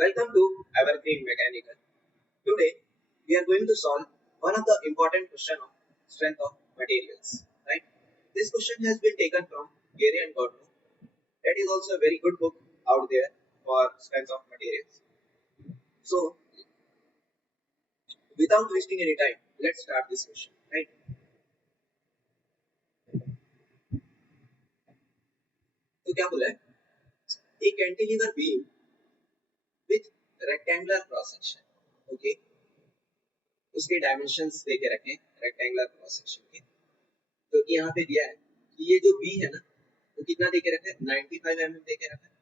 Welcome to Evergreen Mechanical. Today we are going to solve one of the important question of strength of materials. Right? This question has been taken from Gary and Gordon. That is also a very good book out there for strength of materials. So without wasting any time, let's start this question. Right? तो क्या बोला है? A cantilever beam with rectangular cross section. Okay. उसके dimensions दे के रखें rectangular cross section के। तो यहाँ पे दिया है कि ये जो बी है ना वो कितना दे के रखा है 95 mm दे के रखा है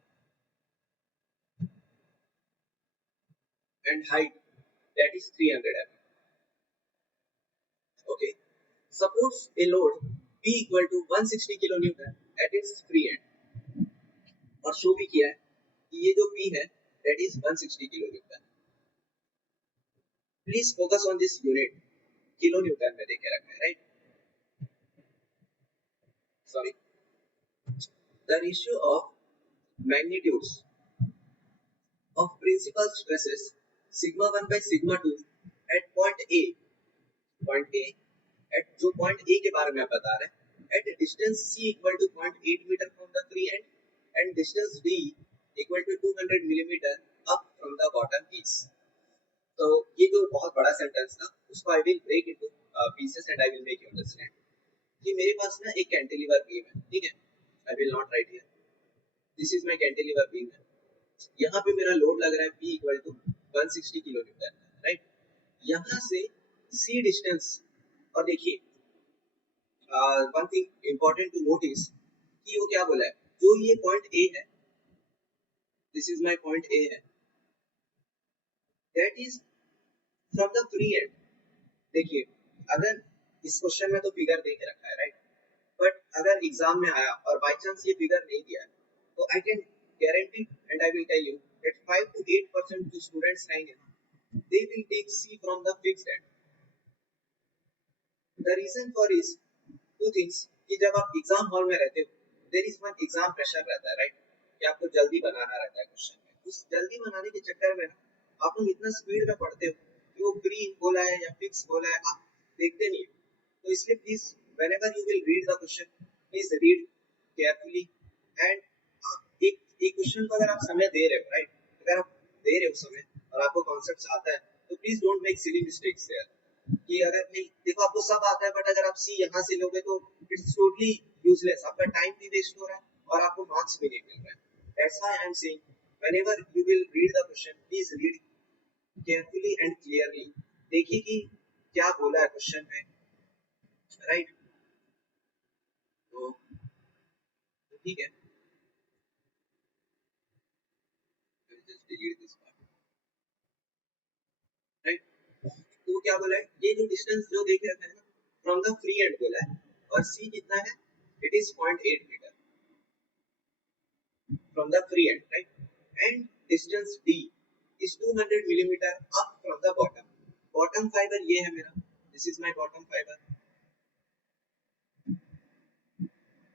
and height that is 300 mm। Okay, suppose a load P equal to 160 kilo newton at its free end और शो भी किया है कि ये जो P है that is 160 kilo newton. Please focus on this unit, kilo newton में देके रखा है, right? Sorry, the ratio of magnitudes of principal stresses sigma 1 by sigma 2 at point A at जो point A के बारे में आप बता रहे हैं at distance C equal to 0.8 meter from the free end and distance D equal to 200 millimeter up from the bottom piece। तो ये जो बहुत बड़ा सेंटेंस था उसको I will break into pieces and I will make you understand कि मेरे पास ना एक कैंटिलीवर बीम है, ठीक है? I will not write here, this is my cantilever beam है। यहाँ पे मेरा लोड लग रहा है P equal to 160 kilo newton, right? यहाँ से C डिस्टेंस, और देखिए one thing important to notice कि वो क्या बोला है, जो ये पॉइंट A है, this is my point A है, that is from the free end. देखिए अगर इस क्वेश्चन में तो फिगर दे के रखा है, राइट? बट अगर एग्जाम में आया और बाय चांस ये फिगर नहीं दिया है तो I can guarantee and I will tell you that 5 to 8% of students line they will take C from the fixed end। The reason for is two things कि जब आप एग्जाम हॉल में रहते हो there is one exam pressure रहता है, right? कि आपको जल्दी बनाना रहता है क्वेश्चन में। उस जल्दी बनाने के चक्कर में ना आप लोग इतना स्पीड में पढ़ते हो कि वो फ्री बोला है या फिक्स बोला है आप देखते नहीं हो। तो इसलिए please whenever you will read the question please read carefully and एक क्वेश्चन को अगर आप समय दे रहे हो, राइट? अगर आप दे रहे हो समय और आपको कॉन्सेप्ट्स आता है तो please don't make silly mistakes there कि अगर नहीं देखो आपको सब आता है बट अगर आप सी यहाँ से लोगे तो इट्स टोटली यूजलेस, आपका टाइम भी वेस्ट हो रहा है और आपको मार्क्स भी नहीं मिल रहा है। That's why I am saying whenever you will read the question please read carefully and clearly, देखिए कि क्या बोला है क्वेश्चन में, राइट? तो ठीक है, राइट? तो क्या बोला है, ये जो डिस्टेंस जो देख रखा है ना फ्रॉम द फ्री एंड बोला है और C कितना है, it is 0.8 metre from the free end, right? And distance D is 200 millimeter up from the bottom। Bottom fibre ये है मेरा, this is my bottom fibre,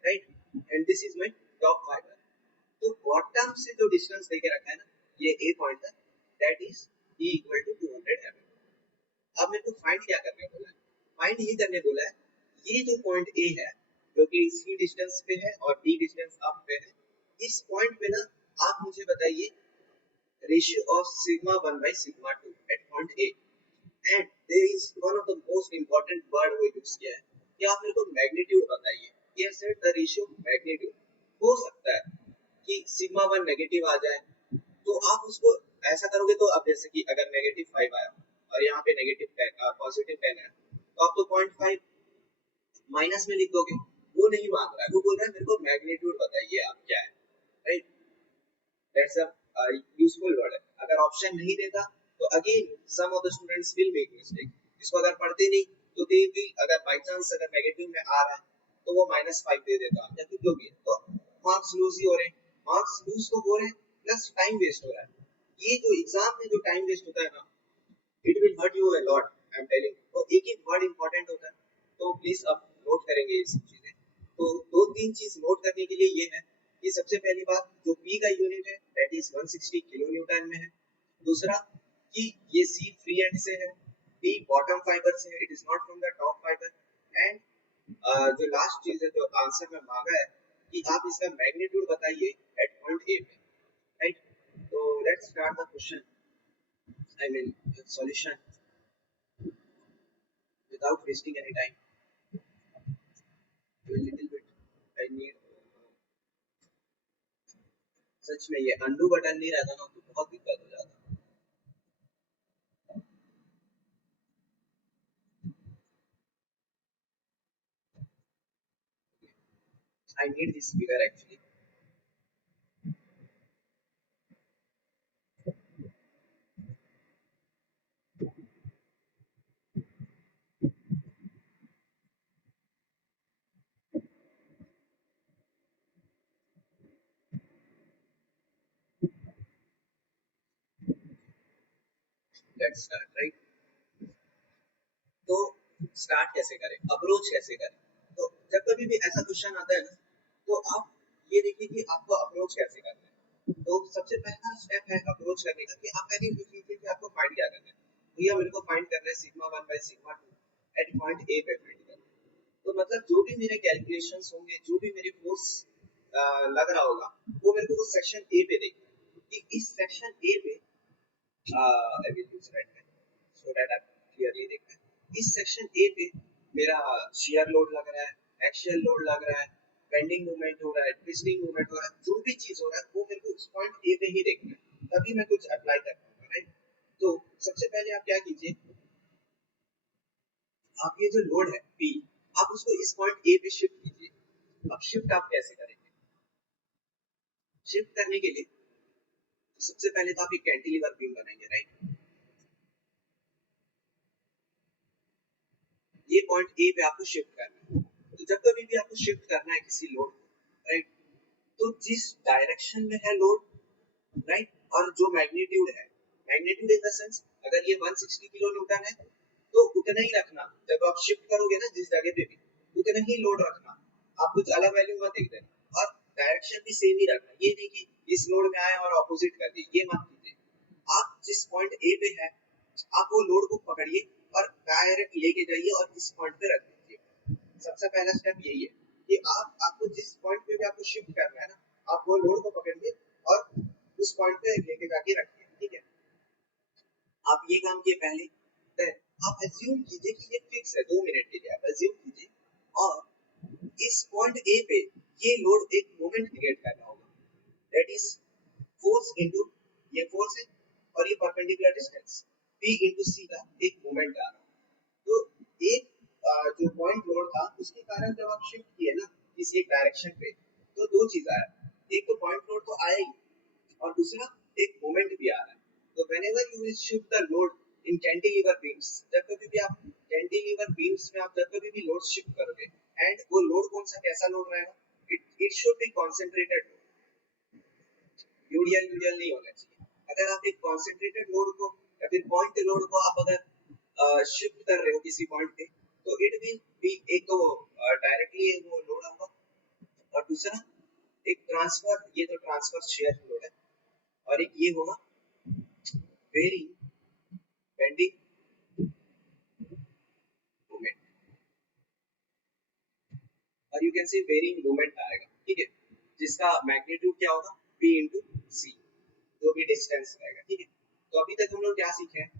right? And this is my top fibre. तो bottom से जो distance देके रखा है ना ये A पॉइंट है, that is E equal to 200 mm। अब मेरे को फाइंड क्या करने बोला है, फाइंड ये करने बोला है ये जो पॉइंट A है जो कि C डिस्टेंस पे है और D डिस्टेंस अप पे है, इस पॉइंट पे ना आप मुझे बताइए ratio of sigma 1 by sigma 2 at point A। And there is one of the most important word वो यूज किया है कि आप मेरे को मैग्नीट्यूड बताइए। ये सेट द रेशियो मैग्नीट्यूड। हो सकता है कि सिग्मा 1 नेगेटिव आ जाए तो आप उसको ऐसा करोगे तो अब जैसे कि अगर -5 आया और यहाँ पे पॉजिटिव 10 है तो आप तो 0.5 माइनस में लिख दोगे। वो नहीं मांग रहा है, वो बोल रहा है मेरे को मैग्नीट्यूड बताइए आप क्या है, right? That's a useful word है। अगर ऑप्शन नहीं देता तो again some of the students will make mistake, इसको अगर पढ़ते नहीं तो दे विल, अगर बाय चांस अगर नेगेटिव में आ रहा है तो वो -5 दे देगा या फिर जो भी है, तो मार्क्स लूज ही हो रहे हैं। मार्क्स लूज तो हो रहे हैं प्लस टाइम वेस्ट हो रहा है। ये जो एग्जाम में जो टाइम वेस्ट होता है ना it will hurt you a lot, I am telling. तो एक एक वर्ड इंपॉर्टेंट होता है तो प्लीज अब नोट करेंगे ये सब चीजें। तो दो तीन चीज नोट करने के लिए ये है कि सबसे पहली बात जो P का यूनिट है दैट इज 160 किलो न्यूटन में है दूसरा कि ये सी फ्री एंड से है, बी बॉटम फाइबर से है, it is not from the top fibre, and जो लास्ट चीज है जो आंसर में मांगा है कि आप इसका मैग्नीट्यूड बताइए एट पॉइंट ए पे, राइट? तो let's start the question, I mean solution, without wasting any time. A little bit I need, सच में ये अंडू बटन नहीं रहता ना तो बहुत दिक्कत हो जाता। I need this figure actually. Let's start, right? तो स्टार्ट कैसे करें, अप्रोच कैसे करें? तो जब कभी भी ऐसा क्वेश्चन आता है ना, तो आप ये देखिए कि आपको अप्रोच कैसे करना है। तो सबसे पहला स्टेप है अप्रोच करने का कि आप पहले लिख लीजिए कि आपको फाइंड क्या करना है। भैया मेरे को फाइंड करना है sigma 1 by sigma 2 at point A पे फाइंड करना है। तो मतलब जो भी मेरे कैलकुलेशंस होंगे, जो भी मेरे फोर्स लग रहा होगा, वो मेरे को उस सेक्शन ए पे देखना है कि इस सेक्शन ए पे I will use right hand so that आप क्लियरली देख पाए। इस सेक्शन ए पे मेरा शियर लोड लग रहा है, एक्सियल लोड लग रहा है, बेंडिंग मूवमेंट हो रहा है, ट्विस्टिंग मूवमेंट हो रहा है, जो भी चीज हो रहा है वो मेरे को उस पॉइंट ए पे ही देखना है, तभी मैं कुछ अप्लाई कर पाऊंगा, राइट? तो सबसे पहले आप क्या कीजिए, आप ये जो लोड है पी, आप उसको इस पॉइंट ए पे शिफ्ट कीजिए। अब शिफ्ट आप कैसे करेंगे? शिफ्ट करने के लिए सबसे पहले तो आप एक कैंटिलीवर बीम बनाएंगे, राइट? ये पॉइंट ए पे आपको शिफ्ट करना है। तो जब कभी भी आपको शिफ्ट करना है किसी लोड को, राइट, तो जिस डायरेक्शन में है लोड, राइट, और जो मैग्नीट्यूड है, मैग्नीट्यूड इन द सेंस अगर ये 160 किलो न्यूटन है तो उतना ही रखना। जब आप शिफ्ट करोगे ना जिस जगह पे भी, उतना ही लोड रखना, आप कुछ अलग वैल्यू मत देख देना, और डायरेक्शन भी सेम ही रखना। ये नहीं कि इस लोड में आए और ऑपोजिट कर दिए, ये मत कीजिए। आप जिस पॉइंट ए पे है, आप वो लोड को पकड़िए और डायरेक्ट लेके जाइए और इस पॉइंट पे रख दीजिए। सबसे पहला स्टेप यही है कि आपको जिस पॉइंट पे भी आपको शिफ्ट करना है ना, आप वो लोड को पकड़िए और उस पॉइंट पे लेके जाके रखिए, ठीक है? आप ये काम किए पहले, then आप एज्यूम कीजिए कि ये फिक्स है, 2 मिनट के लिए आप एज्यूम कीजिए, और इस पॉइंट ए पे ये लोड एक मोमेंट क्रिएट कर रहा होगा, दैट इज फोर्स इनटू, ये फोर्स है और ये perpendicular distance p into c का एक मोमेंट आ रहा है। तो एक जो पॉइंट लोड था उसके कारण जब आप शिफ्ट किए ना किसी एक डायरेक्शन पे, तो दो चीज आया, एक तो पॉइंट लोड तो आया ही, और दूसरा एक मोमेंट भी आ रहा है। तो whenever you will shift the load in cantilever beams, जब कभी भी आप कैंटिलीवर बीम्स में आप जब कभी भी लोड शिफ्ट करोगे, एंड वो लोड कौन सा कैसा लोड रहेगा, it should B concentrated, UDL UDL नहीं होना चाहिए। अगर आप एक कंसंट्रेटेड लोड को या फिर पॉइंट लोड को आप अगर शिफ्ट कर रहे हो किसी पॉइंट पे, तो इट विल बी, एक तो डायरेक्टली वो लोड होगा, और दूसरा एक ट्रांसफर, ये तो ट्रांसफर शेयर लोड है, और एक ये होगा वेरी बेंडिंग मोमेंट, और you can see varying moment आएगा, ठीक है, जिसका मैग्नीट्यूड क्या होगा, p इंटू सी, जो भी डिस्टेंस रहेगा, ठीक है। तो अभी तक हम लोग क्या सीखे हैं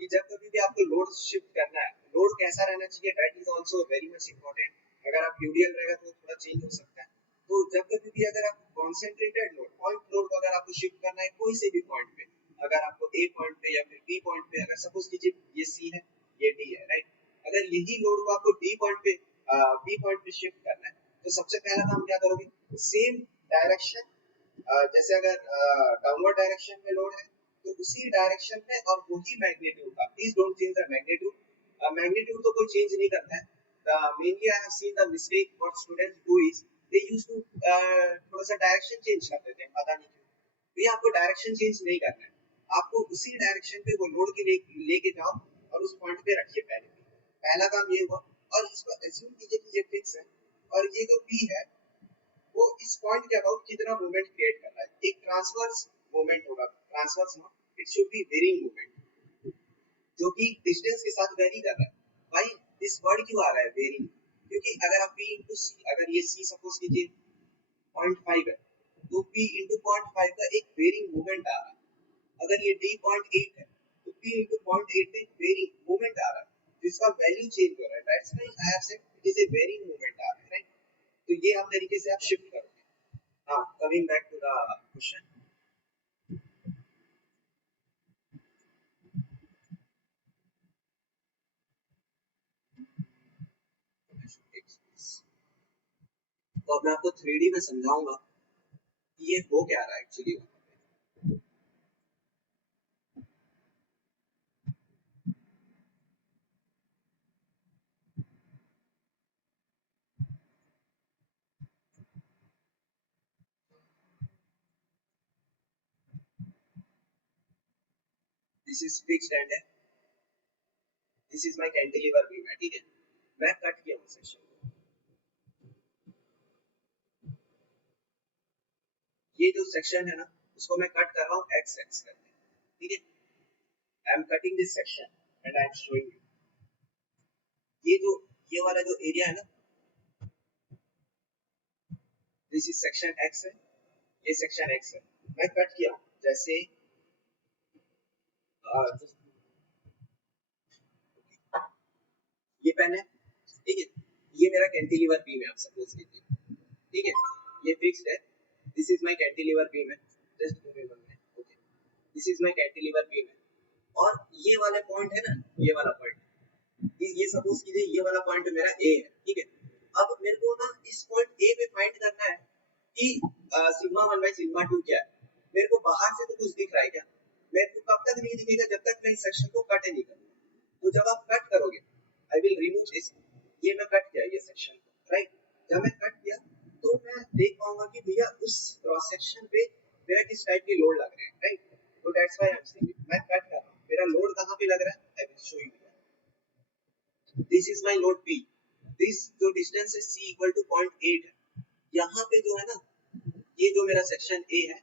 कि जब कभी भी आपको लोड शिफ्ट करना है, लोड कैसा रहना चाहिए, that is also very much important. अगर आप यूडीएल रहेगा तो थोड़ा चेंज हो सकता है। तो जब कभी भी अगर आप कॉन्सेंट्रेटेड लोड, पॉइंट लोड को अगर आपको शिफ्ट करना है कोई से भी पॉइंट पे, अगर आपको ए पॉइंट पे या फिर बी पॉइंट पे, अगर सपोज कीजिए ये सी है, ये डी है, राइट, अगर यही लोड को आपको डी पॉइंट पे बी पॉइंट पे शिफ्ट करना है, तो सबसे पहला काम क्या करोगे, सेम डायरेक्शन, जैसे अगर डाउनवर्ड डायरेक्शन में लोड है तो उसी डायरेक्शन में और वही मैग्नीट्यूड का, please don't change the magnitude, magnitude तो कोई चेंज नहीं करता है। Mainly I have seen the mistake what students do is they used to थोड़ा सा डायरेक्शन चेंज कर देते हैं, पता नहीं क्यों। ये आपको डायरेक्शन चेंज नहीं करना है, आपको उसी डायरेक्शन पे वो लोड के लेके जाओ और उस पॉइंट पे रखिए पहले। पहला काम ये हुआ, और इसको एज्यूम कीजिए कि ये फिक्स है, और ये जो P है वो इस पॉइंट के अबाउट कितना मूवमेंट क्रिएट कर रहा है, एक ट्रांसवर्स मूवमेंट होगा, transverse no, it should be varying moment, जो कि डिस्टेंस के साथ वेरी कर रहा है। भाई दिस वर्ड क्यों आ रहा है वेरिंग? क्योंकि अगर आप p into c, अगर ये c सपोज कीजिए 0.5 है, तो p into 0.5 का एक वेरिंग मोमेंट आ रहा है। अगर ये d 0.8 है, तो p into 0.8 में वेरिंग मोमेंट आ रहा है, जिसका वैल्यू चेंज हो रहा है। That's why I have said it is a worrying moment आ रहा है, राइट? तो ये हम तरीके से आप शिफ्ट करोगे। हाँ, coming back to the question. तो अब मैं आपको 3D में समझाऊंगा कि ये हो क्या रहा है actually. This is fixed end है, this is my cantilever beam है, ठीक है? मैं कट किया हूं सेक्शन को, ये जो सेक्शन है ना, उसको मैं कट कर रहा हूं एक्स एक्स करके, ठीक है? I am cutting this section and I am showing you. ये जो ये वाला जो एरिया है ना, दिस इज सेक्शन एक्स है, ये सेक्शन एक्स है। मैं कट किया हूं, जैसे ये पेन है, ठीक है? ये मेरा कैंटिलीवर बीम है, आप सपोज कीजिए, ठीक है? ये फिक्स्ड है, this is my cantilever beam है, just give me one minute, okay? This is my cantilever beam है, और ये वाला पॉइंट है ना, ये वाला पॉइंट, ये सपोज कीजिए ये वाला पॉइंट मेरा ए है, ठीक है? अब मेरे को ना इस पॉइंट ए पे फाइंड करना है कि सिग्मा 1 बाय सिग्मा 2 क्या है। मेरे को बाहर से तो कुछ दिख रहा है क्या? मेरे को कब तक नहीं दिखेगा? जब तक मैं इस सेक्शन को कट नहीं करूंगा। तो जब आप कट करोगे, आई विल रिमूव दिस, ये मैं कट किया ये सेक्शन को, राइट? जब मैं कट किया तो मैं देख पाऊंगा कि भैया उस क्रॉस सेक्शन पे मेरा किस टाइप की लोड लग रहे हैं, राइट? तो that's why I am saying मैं कट कर रहा हूं, मेरा लोड कहां पे लग रहा है, I will show you. This is my load P, this जो डिस्टेंस है C इक्वल टू 0.8 है। यहाँ पे जो है ना, ये जो मेरा सेक्शन A है,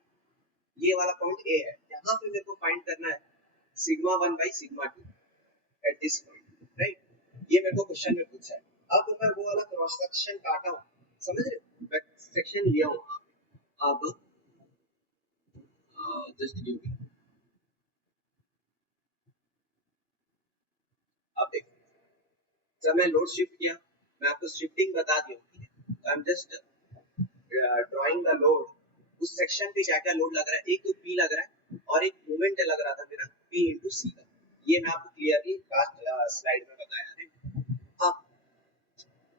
ये वाला पॉइंट A है, यहाँ पे मेरे को फाइंड करना है sigma 1 by sigma 2 at this point, right? ये मेरे को क्वेश्चन में पूछा है। अब मैं वो वाला क्रॉस सेक्शन काटा हूं, समझ रहे हो? मैं सेक्शन लिया हूं, अब जस्ट गिव मी, अब देखो, जब मैं लोड शिफ्ट किया, मैं आपको शिफ्टिंग बता दिया, ठीक है? I am just drawing the load. उस सेक्शन पे क्या क्या लोड लग रहा है, एक तो P लग रहा है और एक मोमेंट लग रहा था मेरा P into C का, ये मैं आपको क्लियरली लास्ट स्लाइड में बताया है।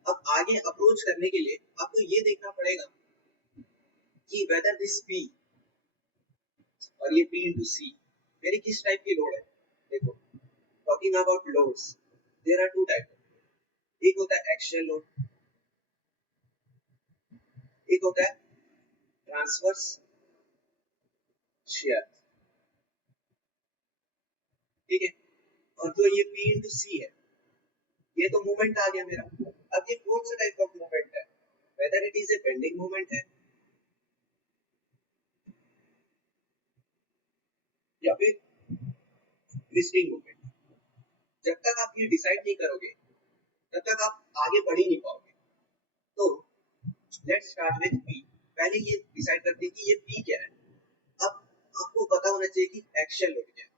अब आगे अप्रोच करने के लिए आपको ये देखना पड़ेगा कि वेदर दिस P और ये P into C मेरी किस टाइप की लोड है। देखो, talking about loads, there are two type, एक होता है एक्सियल लोड, एक होता है ट्रांसवर्स शेयर, ठीक है? और जो ये P into C है, ये तो मूवमेंट आ गया मेरा। अब ये कौन सा टाइप ऑफ मूवमेंट है, whether it is A bending movement है या फिर ट्विस्टिंग मूवमेंट। जब तक आप ये डिसाइड नहीं करोगे, तब तक आप आगे बढ़ ही नहीं पाओगे। तो लेट्स स्टार्ट विद P। पहले ये डिसाइड करते हैं कि ये P क्या है। अब आपको पता होना चाहिए कि एक्सियल लोड क्या है।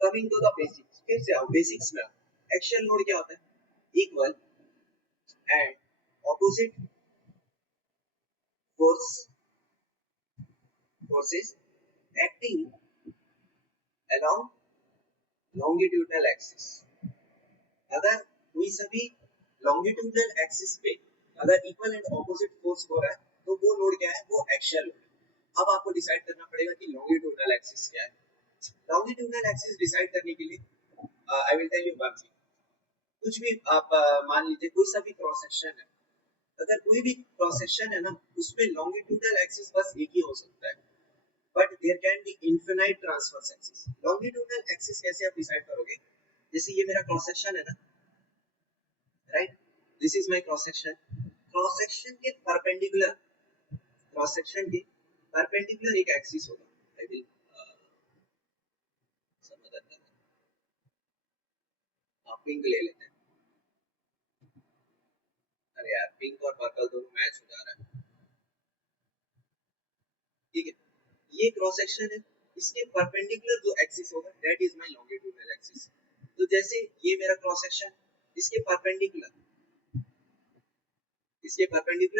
कमिंग टू द बेसिक्स, फिर से आओ बेसिक्स में। एक्सियल लोड क्या होता है? Equal and opposite forces acting along longitudinal axis। अगर कोई सभी longitudinal axis पे अगर इक्वल एंड ऑपोजिट फोर्स हो रहा है, तो वो लोड क्या है, वो एक्सियल लोड है। अब आपको डिसाइड करना पड़ेगा कि longitudinal axis क्या है। longitudinal axis डिसाइड करने के लिए I will tell you one thing. कुछ भी आप मान लीजिए कोई सा भी क्रॉस सेक्शन है, अगर कोई भी क्रॉस सेक्शन है ना, उसमें longitudinal axis बस एक ही हो सकता है, but there can be infinite transverse axis। longitudinal axis कैसे आप डिसाइड करोगे? जैसे ये मेरा क्रॉस सेक्शन है ना, right? This is my cross section, cross section के परपेंडिकुलर, क्रॉस सेक्शन के परपेंडिकुलर एक एक्सिस होगा। आई विल पिंक ले लेते हैं। अरे यार पिंक और पर्पल दोनों मैच हो जा रहा है। ठीक है, ये क्रॉस सेक्शन है, इसके परपेंडिकुलर जो एक्सिस होगा that is my longitudinal axis. तो जैसे ये मेरा क्रॉस सेक्शन, इसके परपेंडिकुलर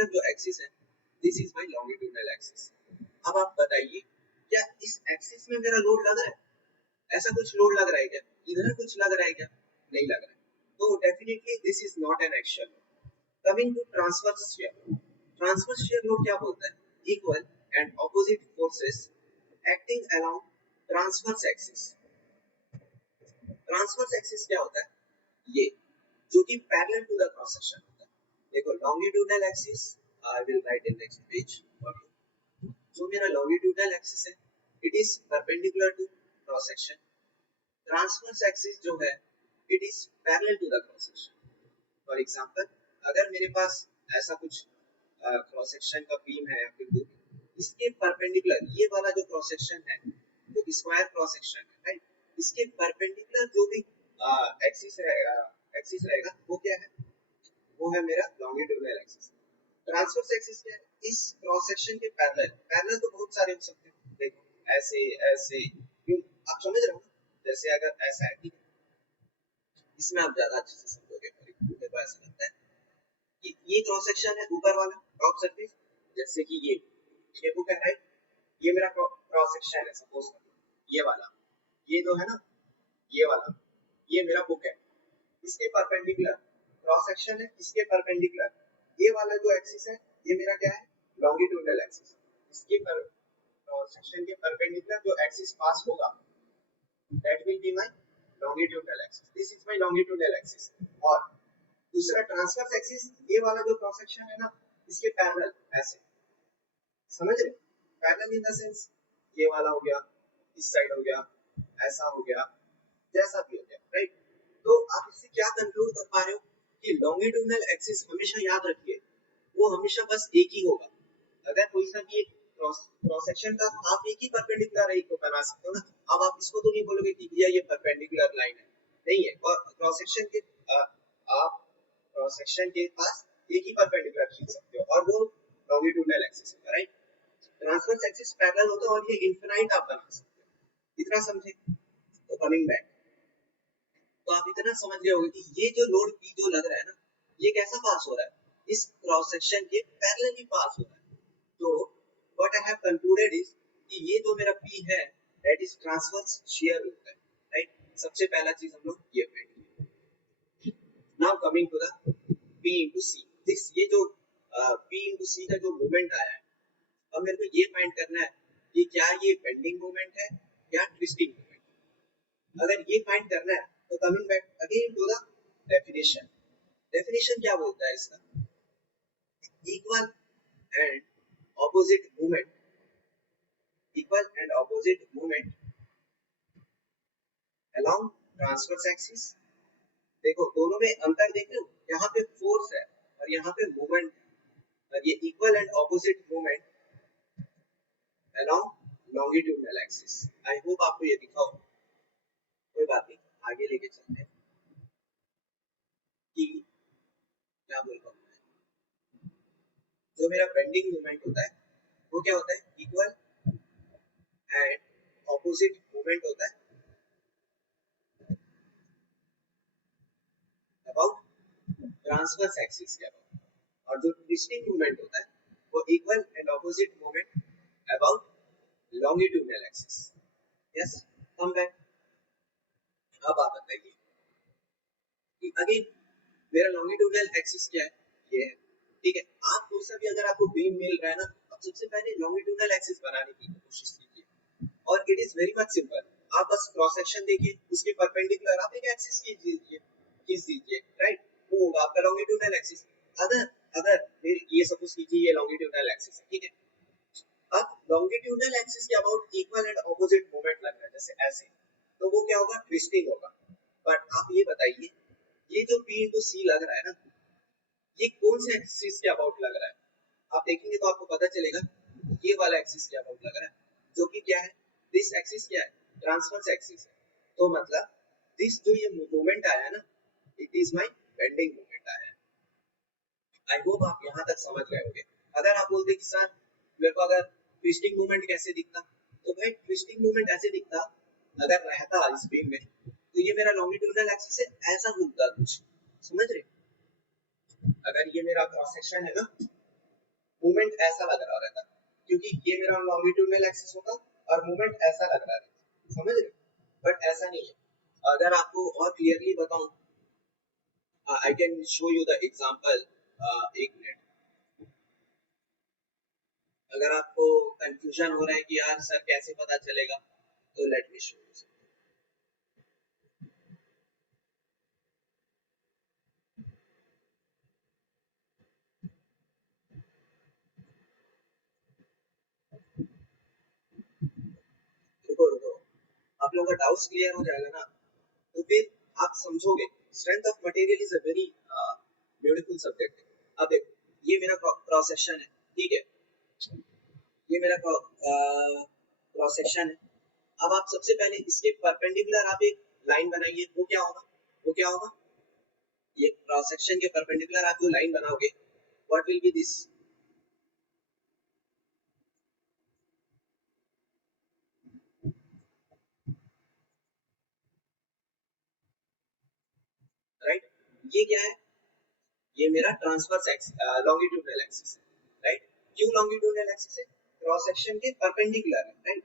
जो एक्सिस है this is my longitudinal axis. अब आप बताइए क्या इस एक्सिस में मेरा लोड लग रहा है? ऐसा कुछ लोड लग रहा है क्या? इधर कुछ लग रहा है क्या? नहीं लग रहा है, तो definitely this is not an axial load. Coming to transverse shear load, transverse shear load क्या बोलता है? Equal and opposite forces acting along transverse axis. Transverse axis क्या होता है? ये जो कि parallel to the cross section होता है। देखो longitudinal axis I will write in next page for you. जो मेरा लॉन्गिट्यूडनल एक्सिस है it is perpendicular to cross section. Transverse axis जो है it is parallel to the cross section. For example अगर मेरे पास ऐसा कुछ क्रॉस सेक्शन का बीम है बिंदु, इसके परपेंडिकुलर ये वाला जो क्रॉस सेक्शन है जो स्क्वायर क्रॉस सेक्शन है राइट, इसके परपेंडिकुलर जो भी एक्सिस रहेगा वो क्या है? वो है मेरा लॉन्गिट्यूडनल एक्सिस। ट्रांसवर्स एक्सिस क्या है? इस क्रॉस सेक्शन के पैरेलल, पैरेलल तो बहुत सारे हो सकते हैं, देखो ऐसे ऐसे क्यों, आप समझ रहे हो ना? जैसे अगर ऐसा है, ठीक है, इसमें आप ज्यादा अच्छे से समझोगे। मुझे तो ऐसा लगता है कि ये क्रॉस सेक्शन है ऊपर वाला टॉप सरफेस, जैसे कि ये बुक है राइट, ये मेरा क्रॉस सेक्शन है सपोज ये वाला, ये जो है ना ये वाला, ये मेरा बुक है, इसके परपेंडिकुलर क्रॉस सेक्शन है, इसके परपेंडिकुलर ये वाला जो एक्सिस है ये मेरा क्या है? Longitudinal axis. इसके पर क्रॉस सेक्शन के परपेंडिकुलर जो एक्सिस पास होगा that will be my longitudinal axis, this is my longitudinal axis. और दूसरा ट्रांसवर्स एक्सिस, ये वाला जो क्रॉस सेक्शन है ना इसके पैरेलल ऐसे, समझ रहे? पैरेलल इन द सेंस ये वाला हो गया, इस साइड हो गया, ऐसा हो गया, जैसा भी हो गया राइट। तो आप इससे क्या कंक्लूड कर पा रहे हो कि लॉन्गिट्यूडनल एक्सिस हमेशा याद रखिए वो हमेशा बस एक ही होगा। अगर कोई सा भी क्रॉस सेक्शन का आप एक ही परपेंडिकुलर लाइन को बना सकते हो ना। अब आप इसको तो नहीं बोलोगे कि भैया ये परपेंडिकुलर लाइन है, नहीं है। और क्रॉस सेक्शन के आप क्रॉस सेक्शन के पास एक ही परपेंडिकुलर खींच सकते हो और वो लॉन्गिट्यूडनल एक्सिस है राइट। ट्रांसवर्स एक्सिस पैरेलल होता है और ये इनफिनाइट आप बना सकते हो, इतना समझे? तो कमिंग बैक, तो आप इतना समझ गए होंगे कि ये जो लोड P जो लग रहा है ना ये कैसा पास हो रहा है? इस क्रॉस सेक्शन के पैरेलली पास हो रहा है। तो what I have concluded is कि ये जो मेरा P है that is transverse shear load है राइट। सबसे पहला चीज हम लोग ये फाइंड किया। Now coming to the P into C, this ये जो P into C का जो मोमेंट आया है, अब मेरे को ये फाइंड करना है कि क्या ये बेंडिंग मोमेंट है या ट्विस्टिंग मोमेंट। अगर ये फाइंड करना है तो coming back again to the definition. Definition क्या बोलता है इसका? Equal and opposite movement, equal and opposite movement along transverse axis. देखो दोनों में अंतर देख लो, यहाँ पे फोर्स है और यहाँ पे मूवमेंट है, और ये equal and opposite movement along longitudinal axis. I hope आपको ये दिखा हो। कोई बात नहीं, आगे लेके चलते हैं कि क्या बोल रहा हूँ मैं। जो मेरा बेंडिंग मूवमेंट होता है वो क्या होता है? इक्वल एंड ऑपोजिट मूवमेंट होता है अबाउट ट्रांसवर्स एक्सिस के अबाउट, और जो ट्विस्टिंग मूवमेंट होता है वो equal and opposite movement about longitudinal axis. Yes, come back. अब आप बताइए कि अगेन मेरा लॉन्गिट्यूडनल एक्सिस क्या है? ये है, ठीक है। आप कोई सा भी अगर आपको बीम मिल रहा है ना, अब सबसे पहले लॉन्गिट्यूडनल एक्सिस बनाने की कोशिश कीजिए और it is very much simple. आप बस क्रॉस सेक्शन देखिए, उसके परपेंडिकुलर आप एक एक्सिस खींच दीजिए राइट, वो होगा आपका लॉन्गिट्यूडनल एक्सिस। अगर अगर फिर ये सपोज कीजिए ये लॉन्गिट्यूडनल एक्सिस है, ठीक है। अब लॉन्गिट्यूडनल एक्सिस के about equal and opposite moment लग रहा है जैसे ऐसे, तो वो क्या होगा? ट्विस्टिंग होगा। बट आप ये बताइए ये जो P into C लग रहा है ना ये कौन से एक्सिस के अबाउट लग रहा है? आप देखेंगे तो आपको पता चलेगा ये वाला एक्सिस के अबाउट लग रहा है, जो कि क्या है? दिस एक्सिस क्या है? ट्रांसवर्स एक्सिस है। तो मतलब दिस जो ये मोमेंट आया है ना it is my bending moment आया। आई होप आप यहाँ तक समझ गए होंगे। अगर आप बोलते कि सर मेरे को अगर ट्विस्टिंग मोमेंट कैसे दिखता, तो भाई ट्विस्टिंग मोमेंट ऐसे दिखता, अगर रहता इस बीम में तो ये मेरा लॉन्गिट्यूडनल एक्सिस से ऐसा घूमता कुछ, समझ रहे? अगर ये मेरा क्रॉस सेक्शन है ना, मूवमेंट ऐसा लग रहा रहता, क्योंकि ये मेरा लॉन्गिट्यूडनल एक्सिस होता और मूवमेंट ऐसा लग रहा रहता, समझ रहे? बट ऐसा नहीं है। अगर आपको और क्लियरली बताऊं, I can show you the example. एक मिनट, अगर आपको कंफ्यूजन हो रहा है कि यार सर कैसे पता चलेगा, तो लेट मी शो यू। रुको रुको, आप लोगों का डाउट्स क्लियर हो जाएगा ना, तो फिर आप समझोगे strength of material is a very beautiful subject. अब देखो ये मेरा क्रॉस सेक्शन है, ठीक है, ये मेरा क्रॉस सेक्शन है। अब आप सबसे पहले इसके परपेंडिकुलर आप एक लाइन बनाइए, वो क्या होगा, वो क्या होगा, ये क्रॉस सेक्शन के परपेंडिकुलर आप जो लाइन बनाओगे, what will be this, right? ये क्या है, ये मेरा ट्रांसवर्स एक्सिस, लॉन्गिट्यूडनल एक्सिस है, राइट? क्यों लॉन्गिट्यूडनल एक्सिस है? क्रॉस सेक्शन के परपेंडिकुलर है, राइट?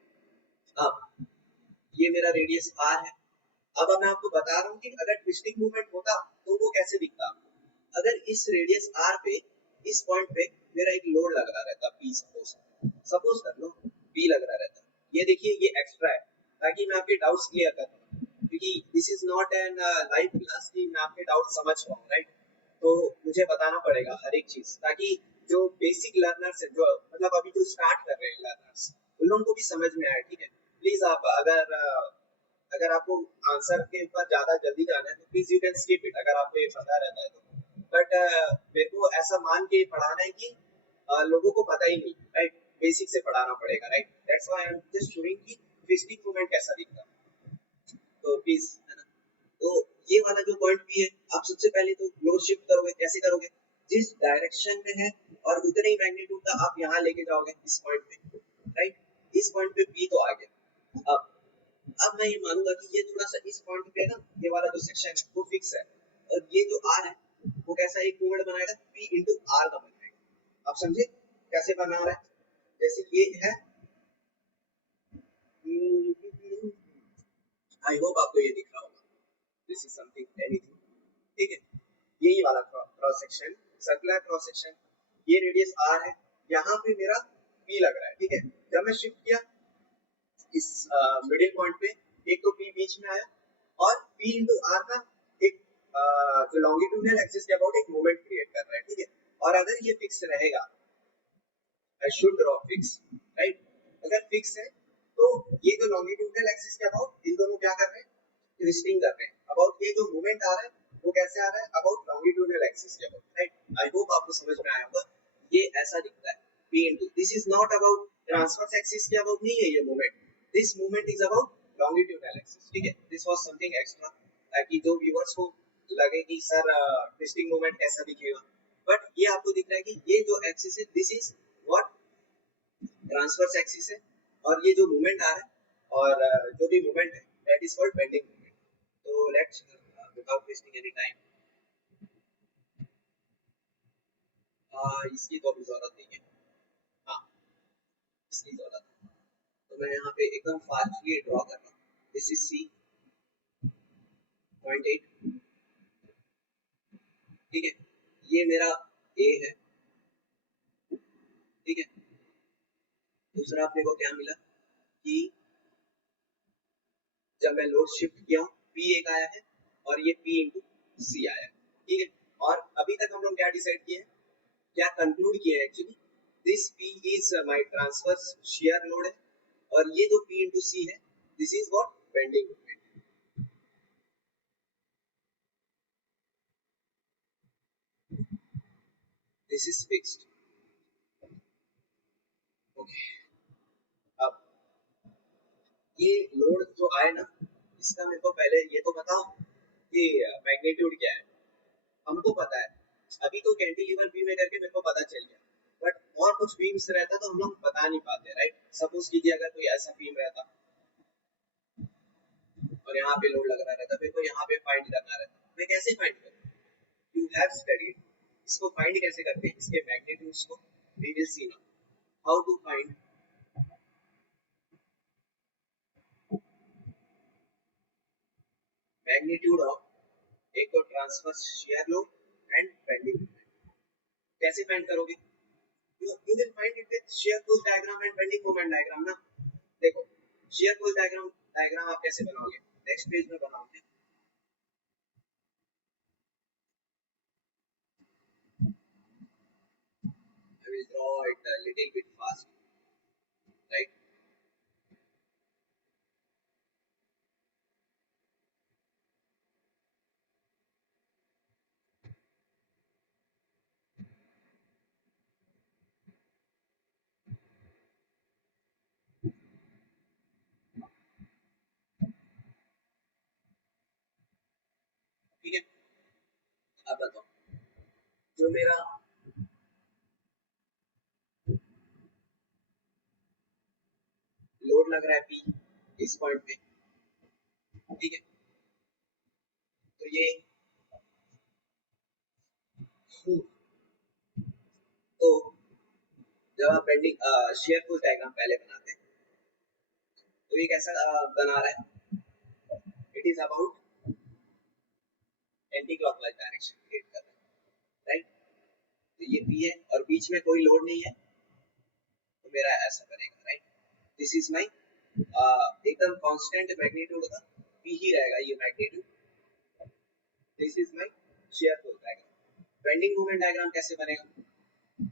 अब ये मेरा रेडियस r है। अब मैं आपको बता रहा हूँ कि अगर ट्विस्टिंग मूवमेंट होता तो वो कैसे दिखता। अगर इस रेडियस r पे, इस पॉइंट पे मेरा एक लोड लग रहा रहता p, सपोज सपोज कर लो p लग रहा रहता, ये देखिए ये एक्स्ट्रा है, ताकि मैं आपके डाउट्स क्लियर कर पाऊँ, क्योंकि this is not N live class कि मैं आपके डाउट समझ पाऊँ, राइट? तो मुझे बताना पड़ेगा हर एक चीज, ताकि जो बेसिक लर्नर्स है, जो मतलब अभी जो स्टार्ट कर रहे हैं लर्नर्स, उन लोगों को भी समझ में आए, ठीक है? प्लीज आप अगर आपको आंसर के ऊपर ज्यादा जल्दी जाना है तो please you can skip it, अगर आपको ये पता रहता है तो। बट मेरे को ऐसा मान के पढ़ाना है कि लोगों को पता ही नहीं, राइट? बेसिक से पढ़ाना पड़ेगा, right? That's why I am just showing कि ट्विस्टिंग मूवमेंट कैसा दिखता है, तो प्लीज, है ना? तो ये वाला जो पॉइंट भी है, आप सबसे पहले तो लोड शिफ्ट करोगे, कैसे करोगे, जिस डायरेक्शन में है और उतने ही मैग्नीट्यूड का आप यहाँ लेके जाओगे इस पॉइंट पे, राइट? इस पॉइंट पे P तो आ गया। अब मैं ये मानूंगा कि ये थोड़ा सा इस पॉइंट पे ना, ये वाला जो सेक्शन है वो फिक्स है, और ये जो R है वो कैसा एक मूवमेंट बनाएगा, P into R का बनाएगा। आप समझे कैसे बना रहा है? जैसे ये है, आई होप आपको ये दिख रहा होगा, दिस इज समथिंग एनीथिंग, ठीक है? यही वाला cross section, circular cross section, ये रेडियस r है, यहाँ पे मेरा p लग रहा है, ठीक है? जब मैं शिफ्ट किया इस मिडिल पॉइंट पे, एक तो p बीच में आया, और p into r का एक जो लॉन्गिट्यूडनल एक्सिस के अबाउट एक मोमेंट क्रिएट कर रहा है, ठीक है? और अगर ये फिक्स रहेगा, I should draw fix, right? अगर फिक्स है तो ये जो लॉन्गिट्यूडनल एक्सिस के अबाउट इन दोनों क्या कर रहे हैं, ट्विस्टिंग कर रहे हैं अबाउट, ये जो मूवमेंट आ रहा है वो कैसे आ रहा है, अबाउट लॉन्गिट्यूडनल एक्सिस के अबाउट, राइट? आई होप आपको समझ में आया होगा। ये ऐसा दिखता है p into, this is not about transverse axis के अबाउट नहीं है ये movement, this movement is about longitudinal axis, ठीक है? दिस वाज समथिंग एक्स्ट्रा, ताकि जो व्यूअर्स को लगे कि सर ट्विस्टिंग मूवमेंट कैसा दिखेगा, बट ये आपको दिख रहा है कि ये जो एक्सिस है this is what transverse axis है, और ये जो मूवमेंट आ रहा है और जो भी मूवमेंट है that is called bending movement. तो let's without wasting any time, इसकी तो अभी जरूरत नहीं है, हाँ इसकी जरूरत है, तो मैं यहाँ पे एकदम फास्टली ड्रॉ कर रहा हूँ। दिस इज सी पॉइंट 8, ठीक है? ये मेरा ए है, ठीक है? दूसरा अपने को क्या मिला कि जब मैं लोड शिफ्ट किया हूँ पी एक आया है, और ये पी इंटू सी आया है, ठीक है? और अभी तक हम लोग क्या डिसाइड किए हैं, क्या कंक्लूड किया है actually, this P is my transverse shear load है, और ये जो P into C है this is what bending moment, this is fixed, okay? अब ये लोड जो आए ना, इसका मेरे को पहले ये तो बताओ कि मैग्नीट्यूड क्या है, हमको पता है। अभी तो कैंटिलीवर बीम है करके मेरे को पता चल गया, बट और कुछ बीम्स रहता तो हम लोग बता नहीं पाते, राइट। सपोज कीजिए अगर कोई ऐसा बीम रहता और यहाँ पे लोड लग रहा रहता, फिर को यहाँ पे फाइंड करना रहता, मैं कैसे फाइंड करूँ? यू हैव स्टडीड, इसको फाइंड कैसे करते हैं, इसके मैग्नीट्यूड्स को we will see now how to find magnitude of एक तो transverse shear load and bending moment. कैसे फाइंड करोगे? you will find it with shear force diagram and bending moment diagram ना। देखो shear force diagram आप कैसे बनाओगे, next page में बनाओगे। I will draw it a little bit fast, right? ठीक है, अब बताओ जो मेरा लोड लग रहा है P इस पॉइंट पे, ठीक है, तो ये तो जब आप बेंडिंग शेयर फोर्स डायग्राम पहले बनाते हैं तो ये कैसा बना रहा है, it is about anti clockwise direction create कर रहा है, राइट। तो ये P है और बीच में कोई लोड नहीं है, तो मेरा ऐसा बनेगा, राइट। दिस इज माय एकदम कांस्टेंट मैग्नीट्यूड का P ही रहेगा ये magnitude. This is my shear force diagram. Bending moment diagram कैसे बनेगा,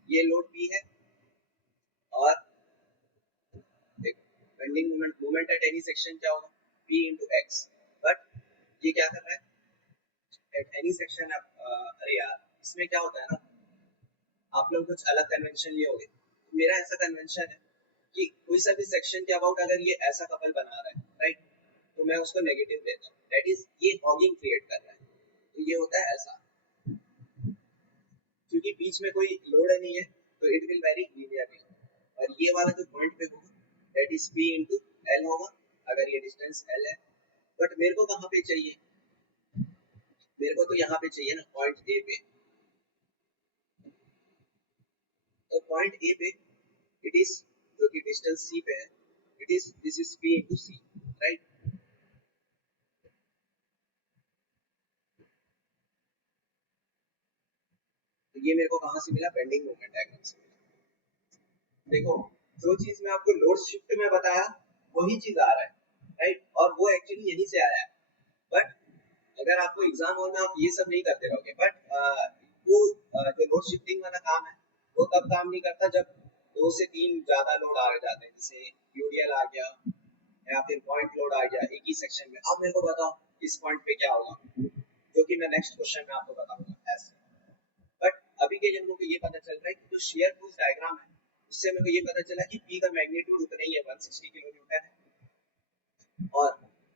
ये लोड P है और देखो bending moment at any section क्या होगा, P into x, बट ये क्या कर रहा है एट एनी सेक्शन। अरे यार इसमें क्या होता है ना, आप लोग कुछ अलग कन्वेंशन लिए होंगे, मेरा ऐसा कन्वेंशन है कि कोई सा भी सेक्शन के अबाउट अगर ये ऐसा कपल बना रहा है, राइट, तो मैं उसको नेगेटिव देता हूँ, दैट इज ये हॉगिंग क्रिएट कर रहा है, तो ये होता है ऐसा। क्योंकि बीच में कोई लोड नहीं है तो इट विल वेरी लीनियरली, और ये वाला जो पॉइंट पे होगा that is P into L होगा, अगर ये डिस्टेंस L है। बट मेरे को कहाँ पे चाहिए, मेरे को तो यहाँ पे चाहिए ना पॉइंट A पे, तो पॉइंट A पे इट इज जो कि डिस्टेंस C पे है, it is this is P into C, right. तो ये मेरे को कहाँ से मिला, बेंडिंग मोमेंट डायग्राम से मिला। देखो जो चीज मैं आपको लोड शिफ्ट में बताया वही चीज आ रहा है, राइट, और वो एक्चुअली यहीं से आया है। बट अगर आपको एग्जाम हॉल में आप ये सब नहीं करते रहोगे, बट वो जो लोड शिफ्टिंग वाला काम है वो तब काम नहीं करता जब दो से तीन ज्यादा लोड आ जाते हैं, जैसे यूडीएल आ गया या फिर पॉइंट लोड आ गया एक ही सेक्शन में। अब मेरे को बताओ इस पॉइंट पे क्या होगा, जो कि मैं नेक्स्ट क्वेश्चन में आपको बताऊंगा ऐसे। बट अभी के लिए हम लोग को ये पता चल रहा है कि जो शेयर फोर्स डायग्राम है उससे मेरे को ये पता चला कि P का मैग्नीट्यूड उतना ही है 160 किलो न्यूटन है, और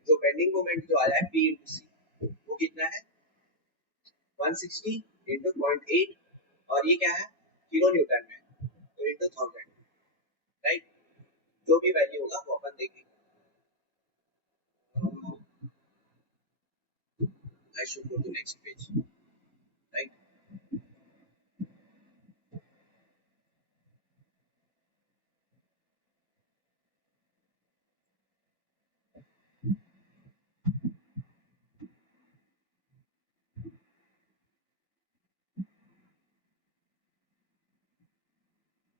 जो बेंडिंग मोमेंट जो आया है P into C वो कितना है 160 into 0.8, और ये क्या है किलो न्यूटन में, तो into 1000, राइट। जो भी वैल्यू होगा वो अपन देखेंगे। I should go to next page, right?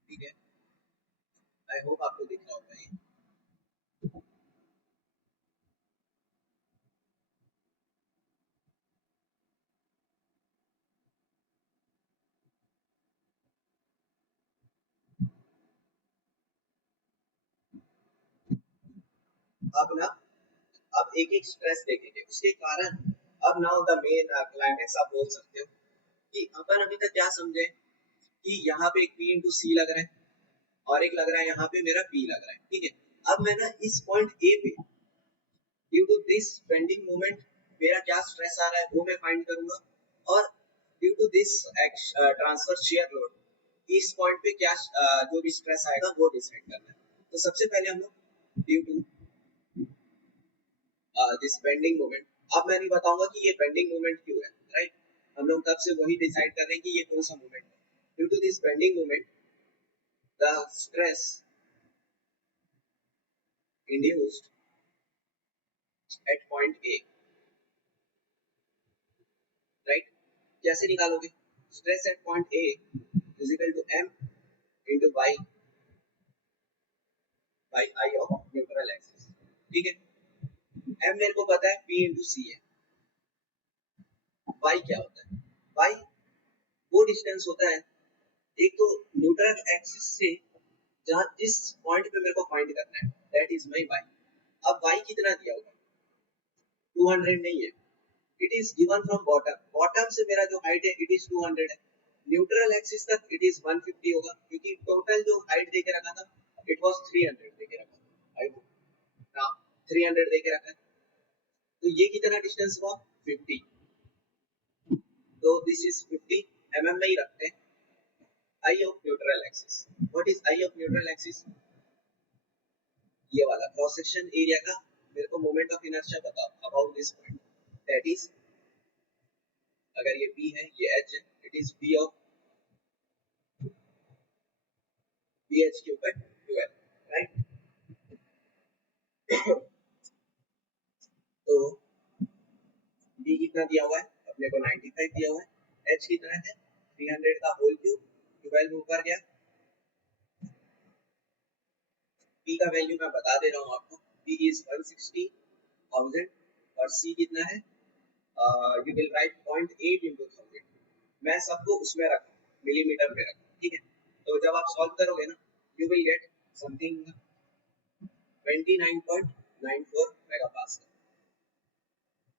ठीक है, आई होप आपको दिख रहा होगा ये। अब ना अब एक एक स्ट्रेस देखेंगे उसके कारण। अब नाउ द मेन क्लाइमेक्स आप बोल सकते हो कि अपन अभी तक क्या समझे कि यहाँ पे एक P into C लग रहा है और एक लग रहा है यहाँ पे मेरा P लग रहा है, ठीक है। अब मैं ना इस पॉइंट A पे due to this bending moment मेरा क्या स्ट्रेस आ रहा है वो मैं फाइंड करूंगा, और due to this transfer shear load इस पॉइंट पे क्या जो भी स्ट्रेस आएगा वो डिसाइड करना है। तो सबसे पहले हम लोग due to this bending moment, अब मैं नहीं बताऊंगा कि ये बेंडिंग मोमेंट क्यों है, राइट, हम लोग तब से वही डिसाइड कर रहे हैं कि ये कौन सा मोमेंट है। Due to this bending moment the stress induced at point A, right, कैसे निकालोगे, stress at point A is equal to m into y by I of neutral axis, ठीक है, m मेरे को पता है P into C है, y क्या होता है, y वो डिस्टेंस होता है एक तो न्यूट्रल एक्सिस से जहां जिस पॉइंट पे मेरे को फाइंड करना है, दैट इज माय y। अब y कितना दिया होगा, 200 नहीं है, it is given from bottom, bottom से मेरा जो हाइट है इट इज 200 है, न्यूट्रल एक्सिस तक इट इज 150 होगा, क्योंकि टोटल जो हाइट देके रखा था इट वाज 300 देके रखा था, आई होप ना 300 देके रखा है, तो ये कितना डिस्टेंस हुआ 50, तो दिस इज 50 mm में ही रखते हैं। I of neutral axis, what is I of neutral axis, ये वाला क्रॉस सेक्शन एरिया का मेरे को मोमेंट ऑफ इनर्शिया बताओ about this point, that is अगर ये B है ये H है, इट इज B ऑफ BH by 12, राइट। तो B कितना दिया हुआ है अपने को 95 दिया हुआ है, H कितना है 300 का होल क्यूब 12 ऊपर गया, P का वैल्यू मैं बता दे रहा हूँ आपको, P इज 160,000 और C कितना है, यू विल राइट 0.8 into 1000, मैं सबको उसमें रखा मिलीमीटर में रखा, ठीक है, तो जब आप सॉल्व करोगे ना you will get something 29.94 megapascal।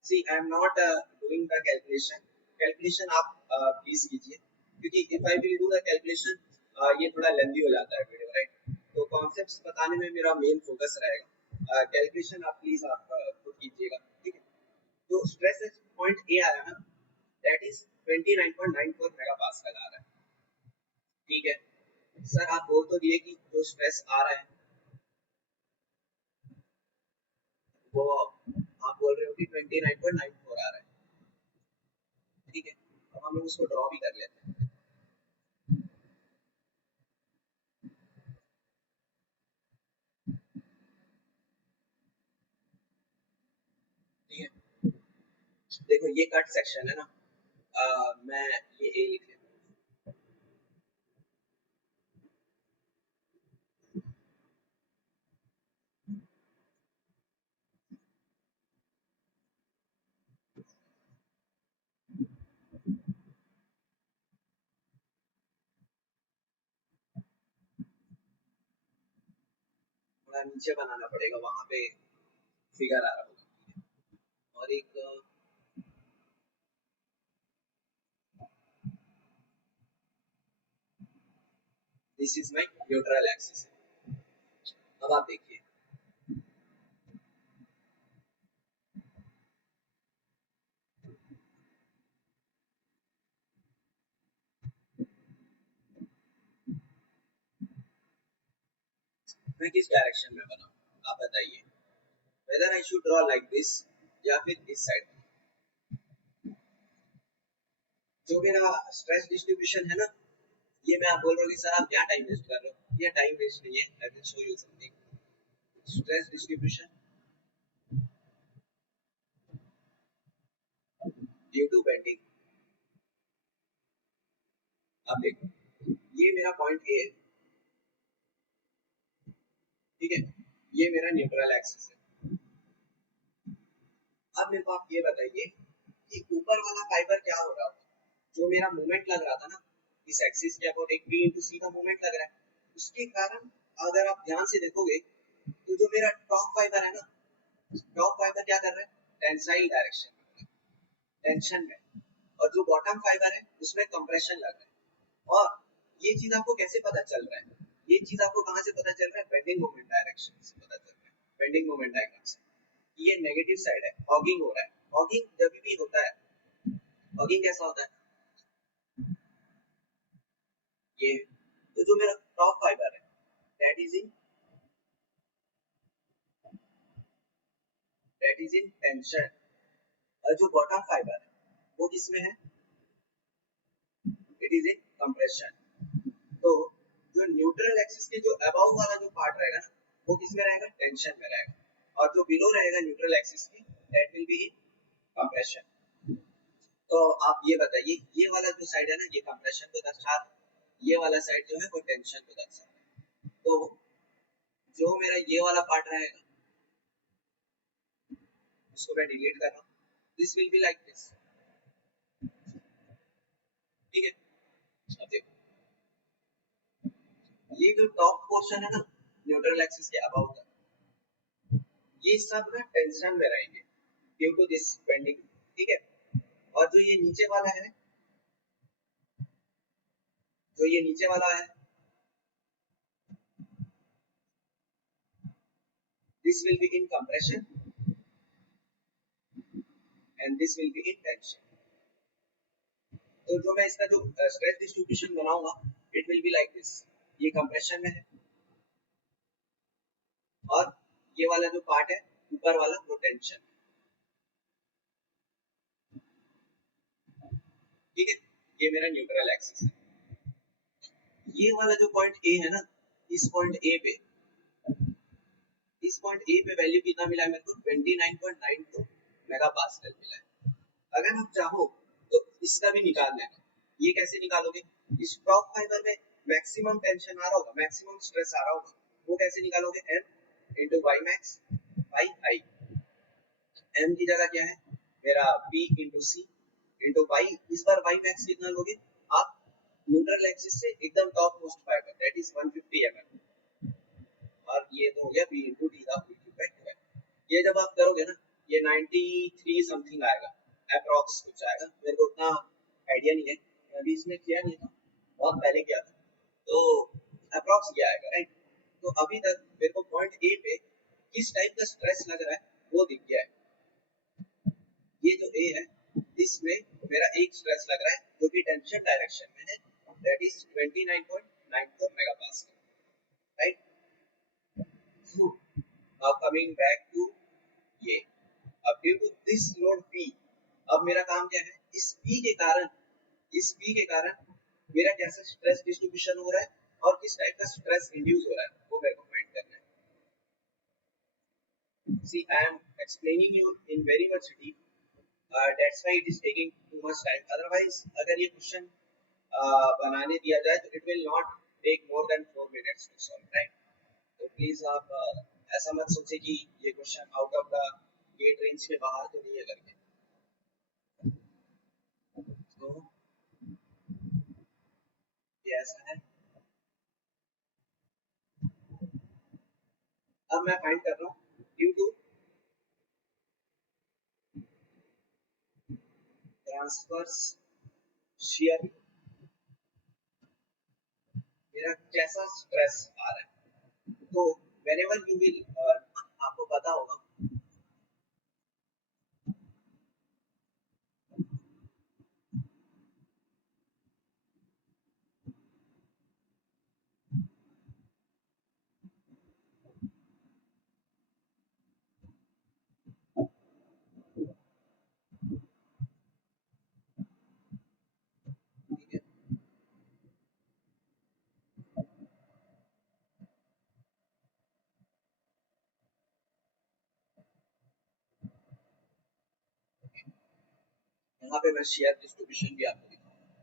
See, I am not doing the calculation, calculation आप प्लीज कीजिए, क्योंकि if I will do the calculation ये थोड़ा लेंथी हो जाता है वीडियो, राइट, तो कॉन्सेप्ट्स बताने में मेरा मेन फोकस रहेगा, कैलकुलेशन आप प्लीज आप खुद कीजिएगा, ठीक है। तो स्ट्रेस पॉइंट ए आया ना, दैट इज 29.94 मेगापास्कल आ रहा है, ठीक है। सर आप बोल तो दिए कि जो स्ट्रेस आ रहा है वो आप बोल रहे हो कि 29.94 आ रहा है, ठीक है, अब हम लोग उसको ड्रॉ भी कर लेते हैं, ठीक है, देखो ये कट सेक्शन है ना, मैं ये ए लिख लेता हूँ, थोड़ा नीचे बनाना पड़ेगा, वहां पे फिगर आ रहा होगा, और एक this is my neutral axis. अब आप देखिए मैं किस डायरेक्शन में बनाऊं, आप बताइए, whether I should draw like this या फिर इस साइड। जो मेरा स्ट्रेस डिस्ट्रीब्यूशन है ना, ये मैं आप बोल रहा हूँ कि सर आप क्या टाइम वेस्ट कर रहे हो, ये टाइम वेस्ट नहीं है, I will show you something. Stress distribution due to bending, आप देखो ये मेरा पॉइंट ए है, ठीक है, ये मेरा न्यूट्रल एक्सिस है। अब मेरे को आप ये बताइए कि ऊपर वाला फाइबर क्या हो रहा है, जो मेरा मूवमेंट लग रहा था ना इस एक्सिस के अबाउट एक बी इनटू सी का मूवमेंट लग रहा है, उसके कारण अगर आप ध्यान से देखोगे तो जो मेरा टॉप फाइबर है ना, टॉप फाइबर क्या कर रहा है टेंसाइल डायरेक्शन टेंशन में, और जो बॉटम फाइबर है उसमें कंप्रेशन लग रहा है। और ये चीज आपको कैसे पता चल रहा है, ये चीज आपको कहां से पता चल रहा है, बेंडिंग मोमेंट डायरेक्शन से पता चल रहा है, बेंडिंग मोमेंट डायग्राम से। ये नेगेटिव साइड है, हॉगिंग हो रहा है, फॉगिंग जब भी होता है, फॉगिंग कैसा होता है, ये तो जो मेरा टॉप फाइबर है दैट इज इन टेंशन, और जो बॉटम फाइबर है वो किसमें है, इट इज इन कंप्रेशन। तो जो न्यूट्रल एक्सिस के जो अबव वाला जो पार्ट रहेगा ना वो किसमें रहेगा, टेंशन में रहेगा, और जो बिलो रहेगा न्यूट्रल एक्सिस की that will be in compression. तो आप ये बताइए, ये वाला जो साइड है ना ये कंप्रेशन को दर्शा रहा है, ये वाला साइड जो है वो टेंशन को दर्शा रहा है। तो जो मेरा ये वाला पार्ट रहेगा उसको मैं डिलीट कर रहा हूँ, this will be like this, ठीक है। अब देखो ये जो टॉप पोर्शन है ना न्यूट्रल एक्सिस के अबाउट का, ये सब ना टेंशन में रहेंगे ड्यू टू दिस बेंडिंग, ठीक है। और जो ये नीचे वाला है, जो ये नीचे वाला है, this will be in compression and this will be in tension. तो जो मैं इसका जो स्ट्रेस डिस्ट्रीब्यूशन बनाऊंगा it will be like this, ये कंप्रेशन में है और ये वाला जो पार्ट है ऊपर वाला वो टेंशन, ठीक है। ये मेरा न्यूट्रल एक्सिस है। ये वाला जो पॉइंट ए है ना, इस पॉइंट ए पे, इस पॉइंट ए पे वैल्यू कितना मिला है मेरे को, 29.92 मेगा पास्कल मिला है। अगर आप चाहो तो इसका भी निकाल लेना। ये कैसे निकालोगे, इस टॉप फाइबर में मैक्सिमम टेंशन आ रहा होगा, मैक्सिमम स्ट्रेस आ रहा होगा, वो कैसे निकालोगे, m into y max by I। m की जगह क्या है मेरा p into c into y, इस बार y max कितना लोगे आप, न्यूट्रल एक्सिस से एकदम top most fibre that is 150 mm, और ये तो हो गया p into d का इफेक्ट। ये जब आप करोगे ना ये 93 समथिंग आएगा, अप्रॉक्स कुछ आएगा, मेरे को उतना आइडिया नहीं है, मैं अभी इसमें किया नहीं था, बहुत पहले किया था, तो अप्रॉक्स ये आएगा, राइट। तो अभी तक मेरे को पॉइंट ए पे किस टाइप का स्ट्रेस लग रहा है वो दिख गया है। ये जो ए है इसमें मेरा एक स्ट्रेस लग रहा है जो कि टेंशन डायरेक्शन में है, that is 29.94 megapascal, right. Now coming back to ये, अब due to this load P, अब मेरा काम क्या है, इस P के कारण, इस P के कारण मेरा कैसा स्ट्रेस डिस्ट्रीब्यूशन हो रहा है और किस टाइप का स्ट्रेस इंड्यूस हो रहा है वो मेरे को फाइंड करना है। See, I am explaining you in very much deep, that's why it is taking too much time, otherwise अगर ये क्वेश्चन बनाने दिया जाए तो it will not take more than 4 minutes to solve, right। तो प्लीज आप ऐसा मत सोचिए कि ये question out of the gate range के बाहर तो नहीं है करके। तो ये ऐसा है। अब मैं फाइंड कर रहा हूँ ड्यू टू ट्रांसवर्स शियर मेरा कैसा स्ट्रेस आ रहा है। तो व्हेनेवर यू विल, आपको पता होगा यहाँ पे मैं शेयर डिस्ट्रीब्यूशन भी आपको दिखाऊंगा,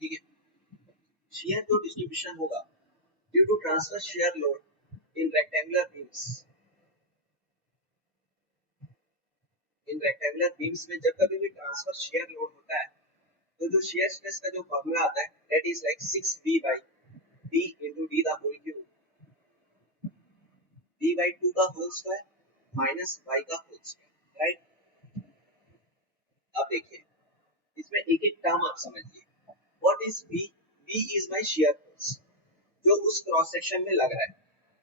ठीक है। शेयर जो डिस्ट्रीब्यूशन होगा due to transverse shear load in rectangular beams, in rectangular beams में जब कभी भी ट्रांसवर्स शेयर लोड होता है तो जो शेयर स्ट्रेस का जो फॉर्मूला आता है that is like 6b by d into d the whole cube, d by 2 का होल स्क्वायर माइनस y का होल स्क्वायर, राइट। अब देखिए इसमें एक एक टर्म आप समझिए, what is b, b is my shear force, जो उस क्रॉस सेक्शन में लग रहा है।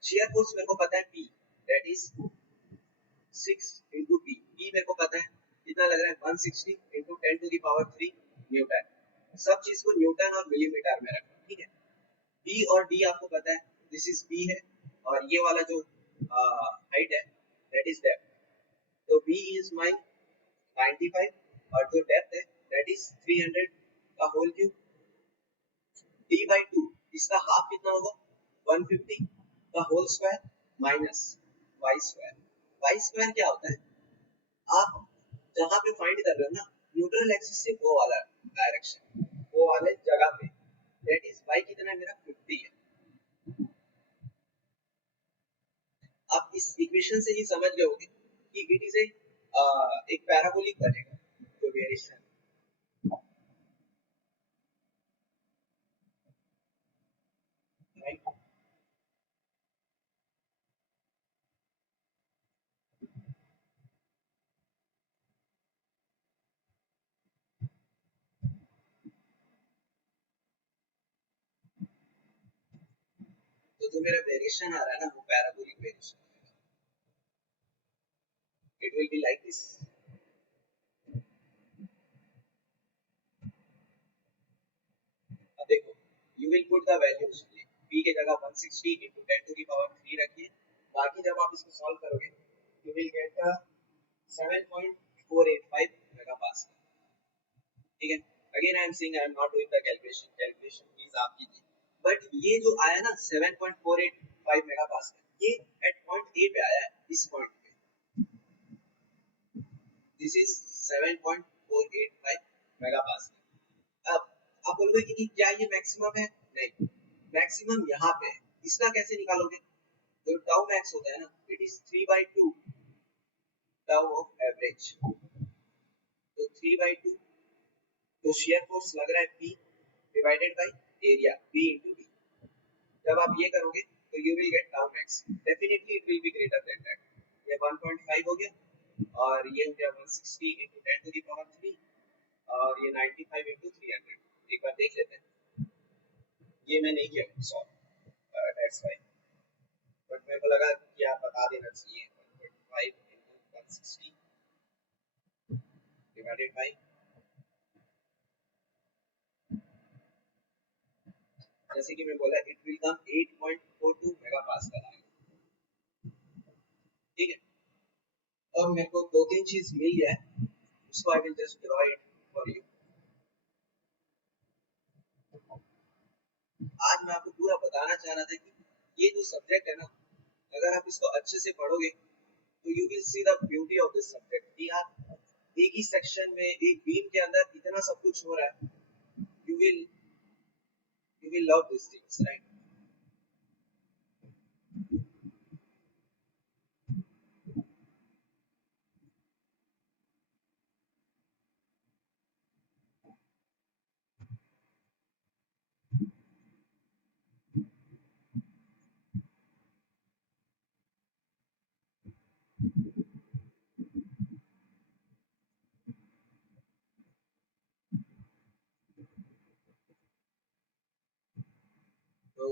शेयर फोर्स मेरे को पता है P, that is 6 into P। P मेरे को पता है कितना लग रहा है, 160 into 10 to the power 3 Newton. सब चीज को न्यूटन और मिलीमीटर में रखना, ठीक है। B और D आपको पता है, दिस इज B है, और ये वाला जो हाइट है दैट इज डेप्थ। तो B इज माय 95 और जो डेप्थ है दैट इज 300 का होल क्यूब। D by 2 इसका हाफ कितना होगा, 150 का whole square minus y square. y square क्या होता है, आप जहां पे फाइंड कर रहे हो ना न्यूट्रल एक्सिस से वो वाला डायरेक्शन, वो वाले जगह पे, दैट इज y कितना है मेरा 50 है। आप इस इक्वेशन से ही समझ गए होंगे कि इट इज एक पैराबोलिक बनेगा जो वेरिएशन, राइट। तो जो मेरा वेरिएशन आ रहा है ना वो parabolic variation, it will be like this. अब देखो, you will put the values, p के जगह 160 into 10 to the power 3 रखिए। बाकी जब आप इसको सॉल्व करोगे यू विल गेट 7.485 मेगापास्कल, ठीक है। Again I am saying I am not doing the calculation please आप कीजिए। बट ये जो आया ना 7.485 मेगापास्कल, ये एट पॉइंट ए पे आया है, इस पॉइंट पे दिस इज 7.485 मेगापास्कल। अब आप बोलोगे कि क्या ये मैक्सिमम है, नहीं, मैक्सिमम यहाँ पे है। इसका कैसे निकालोगे, जो टाउ मैक्स होता है ना it is 3/2 tau of average. तो 3/2, तो शियर फोर्स लग रहा है P divided by area P into D। जब आप ये करोगे तो you will gate tau max, definitely it will be greater then that. ये 1.5 हो गया और ये हो गया 160 into 10 to the power 3 और ये 95 into 300। एक बार देख लेते हैं, ये मैं नहीं किया सॉल्व, दैट्स व्हाई, बट मेरे को लगा कि आप बता देना चाहिए। 1.5 into 160 divided by, जैसे कि मैं बोला इट विल कम 8.42 मेगापास्कल आएगा, ठीक है। अब मेरे को दो तीन चीज मिल गया है, उसको I will just draw it for you. आज मैं आपको पूरा बताना चाह रहा था कि ये जो सब्जेक्ट है ना, अगर आप इसको अच्छे से पढ़ोगे तो you will see the beauty of this subject कि यार एक ही सेक्शन में एक बीम के अंदर इतना सब कुछ हो रहा है। You will love this things, right. तो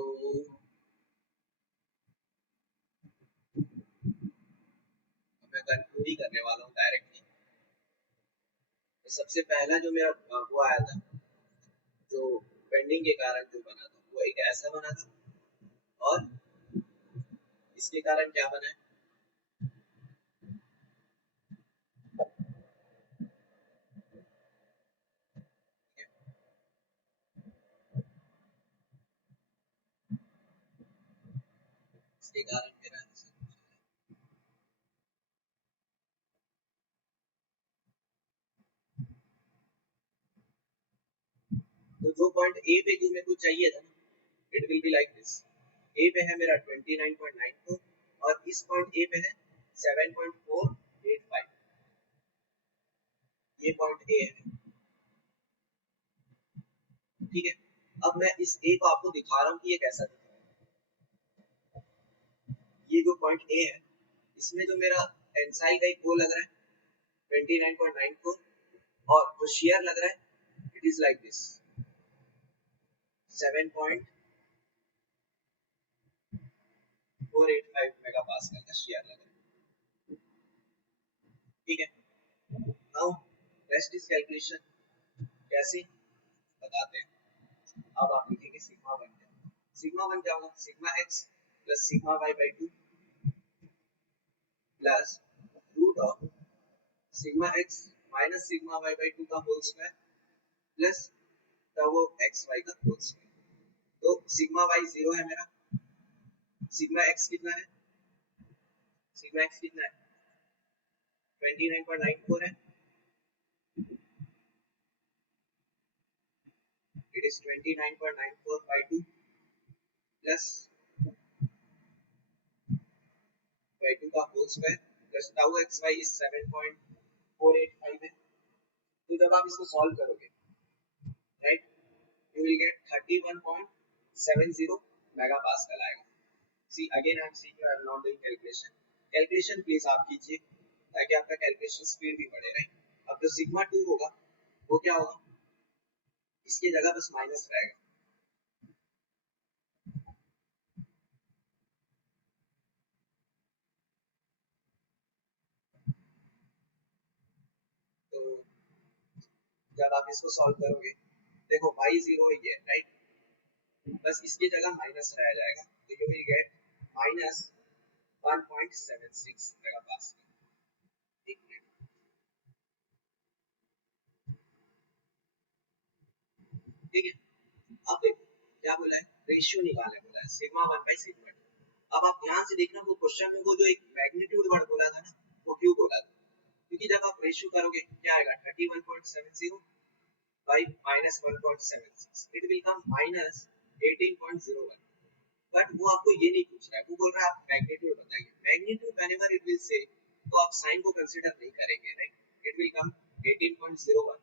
मैं कंक्लूड ही करने वाला हूँ डायरेक्टली। तो सबसे पहला जो मेरा वो आया था, जो बेंडिंग के कारण जो बना था वो एक ऐसा बना था, और इसके कारण क्या बना है, इसके कारण मेरा ऐसा कुछ है। तो जो पॉइंट ए पे जो मेरे को चाहिए था ना it will be like this. A पे है मेरा 29.94 और इस पॉइंट ए पे है 7.485, ये पॉइंट ए है, ठीक है। अब मैं इस ए को आपको दिखा रहा हूँ कि ये कैसा दिख रहा है। ये जो पॉइंट ए है इसमें जो मेरा टेंसाइल का एक वो लग रहा है 29.94 और जो शेयर लग रहा है it is like this 7.485। 485 megapascal का शेयर लग रहा है, ठीक है। नाउ रेस्ट इज कैलकुलेशन, कैसे बताते हैं। अब आप लिखेंगे सिग्मा वन, सिग्मा वन क्या होगा, sigma x plus sigma y by two plus root of sigma x minus sigma y by two का होल स्क्वायर प्लस तब वो एक्स वाई का होल स्क्वायर। तो सिग्मा वाई जीरो है मेरा, sigma x कितना है, सिग्मा एक्स कितना है 29.94 है, it is 29.94 by 2 plus by 2 का whole square plus tau x y is 7.485 है। तो जब आप इसको सॉल्व करोगे, right, you will get 31.70 megapascal आएगा। See again I am seeing you are not doing calculation, calculation please आप कीजिए ताकि आपका कैलकुलेशन स्पीड भी बढ़े, राइट। अब जो सिग्मा 2 होगा वो क्या होगा, इसकी जगह बस माइनस रहेगा, तो जब आप इसको सॉल्व करोगे, देखो y जीरो ही है, राइट, बस इसकी जगह माइनस रह जाएगा, तो you will get minus 1.76 megapascal, ठीक है। अब देखो क्या बोला है, रेशियो निकालने बोला है, सिग्मा 1 बाई सिग्मा 2। अब आप ध्यान से देखना वो क्वेश्चन में वो जो एक मैग्नीट्यूड वर्ड बोला था ना, वो क्यों बोला था, क्योंकि जब आप रेशियो करोगे क्या आएगा 31.70 by minus 1.76, it will come minus 18.01, but वो आपको ये नहीं पूछ रहा है, वो बोल रहा है आप मैग्नीट्यूड बताइए, magnitude whenever it will say तो आप साइन को कंसीडर नहीं करेंगे, राइट, इट विल कम 18.01।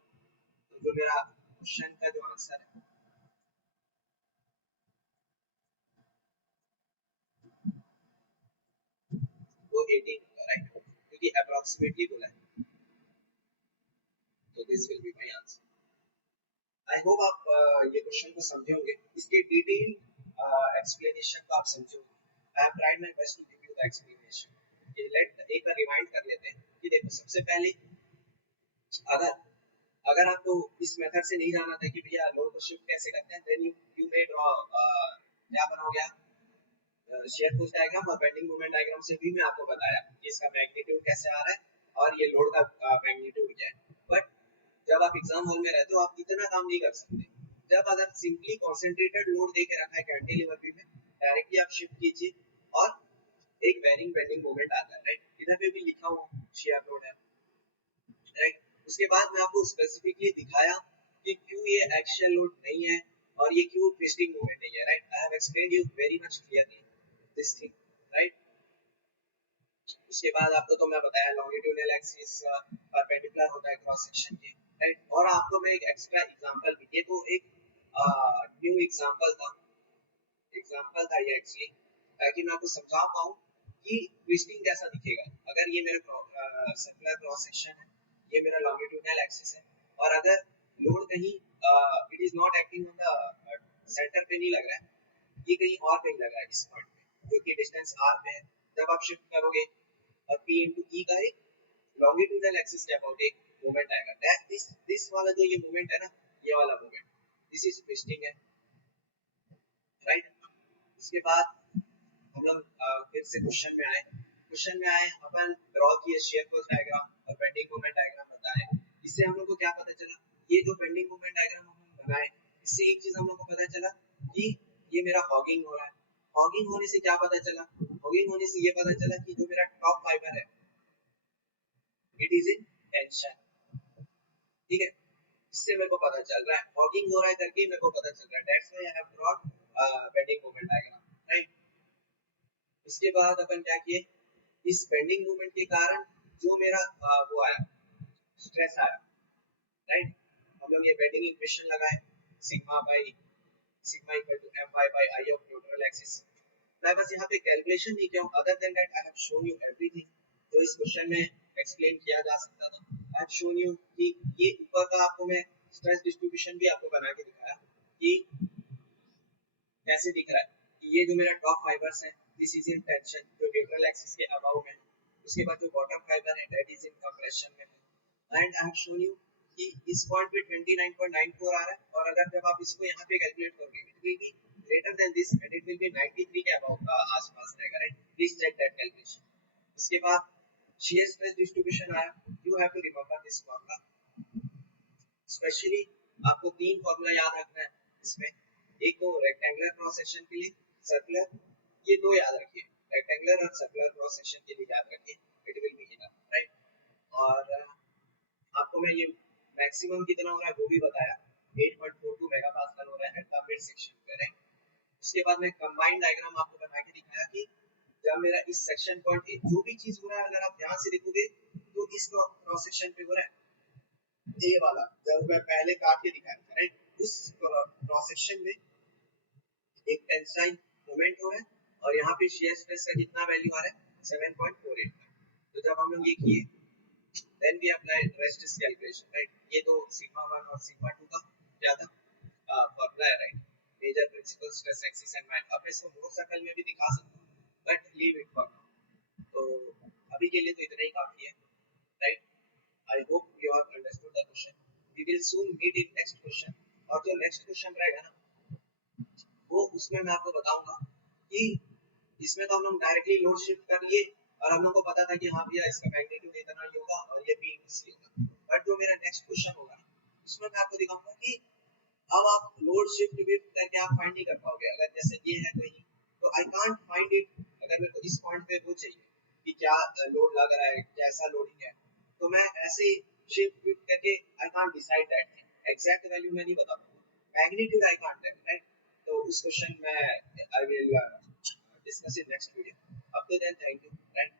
तो जो मेरा क्वेश्चन का जो आंसर है वो 18 होगा, राइट, क्योंकि अप्रोक्सीमेटली बोला है, तो this will be my answer. I hope आप ये क्वेश्चन को समझे होंगे, इसके डिटेल एक्सप्लेनेशन को आप समझे होंगे। I have tried my best to give you the explanation. ये लेट एक बार रिवाइंड कर लेते हैं कि देखो सबसे पहले अगर अगर आपको इस मेथड से नहीं जाना था कि भैया लोड को शिफ्ट कैसे करते हैं, देन यू मे ड्रॉ क्या बनाओगे आप शेयर फोर्स डायग्राम और बेंडिंग मोमेंट डायग्राम से भी मैं आपको बताया कि इसका मैग्नीट्यूड कैसे आ रहा है और ये लोड का मैग्नीट्यूड क्या है। बट जब आप एग्जाम हॉल में रहते हो आप इतना काम नहीं कर सकते। जब अगर सिंपली कंसंट्रेटेड लोड दे के रखा है कैंटिलीवर बीम में, डायरेक्टली आप शिफ्ट कीजिए और एक बेरिंग बेंडिंग मोमेंट आता है, राइट, इधर पे भी लिखा हुआ शेयर लोड है, राइट। उसके बाद मैं आपको स्पेसिफिकली दिखाया कि क्यों ये एक्शियल लोड नहीं है और ये क्यों ट्विस्टिंग मोमेंट नहीं है, right. I have explained you very much clearly this thing, right. उसके बाद आपको तो मैं बताया लॉन्गिट्यूडिनल एक्सिस परपेंडिकुलर होता है क्रॉस सेक्शन के, राइट। और आपको मैं एक एक्स्ट्रा एग्जांपल भी, ये तो एक न्यू एग्जांपल था ये एक्चुअली, ताकि मैं आपको समझा पाऊँ कि ट्विस्टिंग कैसा दिखेगा। अगर ये मेरा सर्कुलर क्रॉस सेक्शन है, ये मेरा लॉन्गिट्यूडिनल एक्सिस है, और अगर लोड कहीं it is not acting on the centre पे नहीं लग रहा है, ये कहीं और कहीं लग रहा है इस पॉइंट पे जो कि डिस्टेंस r पे है, जब आप शिफ्ट करोगे और p into e का एक लॉन्गिट्यूडिनल एक्सिस के अबाउट एक मोमेंट आएगा, दैट दिस वाला जो ये मोमेंट है ना, ये वाला मोमेंट, दिस इज ट्विस्टिंग है, राइट। इसके बाद हम लोग फिर से क्वेश्चन में आए अपन ड्रॉ किए शेयर फोर्स डायग्राम और बेंडिंग मोमेंट डायग्राम बताए। इससे हम लोग को क्या पता चला, ये जो बेंडिंग मोमेंट डायग्राम हम बनाए, इससे एक चीज हम लोग को पता चला कि ये मेरा हॉगिंग हो रहा है। हॉगिंग होने से क्या पता चला, हॉगिंग होने से ये पता चला कि जो मेरा टॉप फाइबर है इट इज इन टेंशन, ठीक है। इससे मेरे को पता चल रहा है हॉगिंग हो रहा है करके मेरे को पता चल रहा है, that's why I have drawn bending moment diagram, right. इसके बाद अपन क्या किए, इस बेंडिंग मूवमेंट के कारण जो मेरा वो आया स्ट्रेस आया, राइट, हम लोग ये बेंडिंग इक्वेशन लगाए, sigma equal to my by I of neutral axis. मैं बस यहाँ पे कैलकुलेशन नहीं किया हूँ, other than that I have shown you everything जो इस क्वेश्चन में एक्सप्लेन किया जा सकता था। आई हैव शोन यू कि ये ऊपर का आपको मैं स्ट्रेस डिस्ट्रीब्यूशन भी आपको बना के दिखाया कि कैसे दिख रहा है कि ये जो मेरा टॉप फाइबर्स है दिस इज इन टेंशन जो न्यूट्रल एक्सिस के अबाउ में, उसके बाद जो बॉटम फाइबर है दैट इज इन कंप्रेशन में, and I have shown you कि इस पॉइंट पे 29.94 आ रहा है, और अगर जब आप इसको यहाँ पे कैलकुलेट करोगे it will be greater than this and it will be 93 के अबाउ आसपास रहेगा, right? Please check that calculation. उसके बाद shear stress distribution आया, you have to remember this formula, specially आपको तीन फॉर्मूला याद रखना है इसमें, एक तो रेक्टेंगुलर क्रॉस सेक्शन के लिए, सर्कुलर, ये दो याद रखिए, रेक्टेंगुलर और सर्कुलर क्रॉस सेक्शन के लिए याद रखिए, it will be enough, right? और आपको मैं ये मैक्सिमम कितना हो रहा है वो भी बताया, 8.42 मेगापास्कल हो रहा है एट द मिड सेक्शन पे, राइट? उसके बाद मैं कंबाइंड डायग्राम आपको बना के दिखाया कि जब मेरा इस सेक्शन पॉइंट जो भी चीज हो रहा है अगर आप ध्यान से देखोगे तो इस क्रॉस सेक्शन पे हो रहा है, ये वाला जब मैं पहले काट के दिखाया था, राइट? उस क्रॉस सेक्शन में एक टेंसाइल मोमेंट हो रहा है, और यहाँ पे शियर स्ट्रेस का कितना वैल्यू आ रहा है, 7.48 का। तो जब हम लोग ये किए then we applied resistance calculation, right? ये तो sigma 1 और sigma 2 का क्या था फॉर्मूला है, right? Major principal stress axis and mind. अब मैं इसको मोर सर्कल में भी दिखा सकता हूँ, but leave it for now. तो अभी के लिए तो इतना ही काफी है, right? I hope you have understood the question. We will soon meet in next question, और जो नेक्स्ट क्वेश्चन रहेगा ना वो उसमें मैं आपको बताऊंगा कि इसमें तो हम लोग डायरेक्टली लोड शिफ्ट कर लिए और हम लोग को पता था कि हाँ भैया इसका मैग्नीट्यूड इतना ही होगा और ये बीम इसकी होगा, बट जो मेरा नेक्स्ट क्वेश्चन होगा उसमें मैं आपको दिखाऊंगा कि अब आप लोड शिफ्ट भी करके आप फाइंड नहीं कर पाओगे। अगर जैसे ये है कहीं तो आई कांट फाइंड इट, अगर मेरे को इस पॉइंट पे वो चाहिए कि क्या लोड लग रहा है, कैसा लोडिंग है, तो मैं ऐसे शिफ्ट करके I can't decide that thing, exact value मैं नहीं बता पाऊंगा, magnitude I can't tell, right? तो उस क्वेश्चन में I will discuss in next video. Up to then, thank you. Right?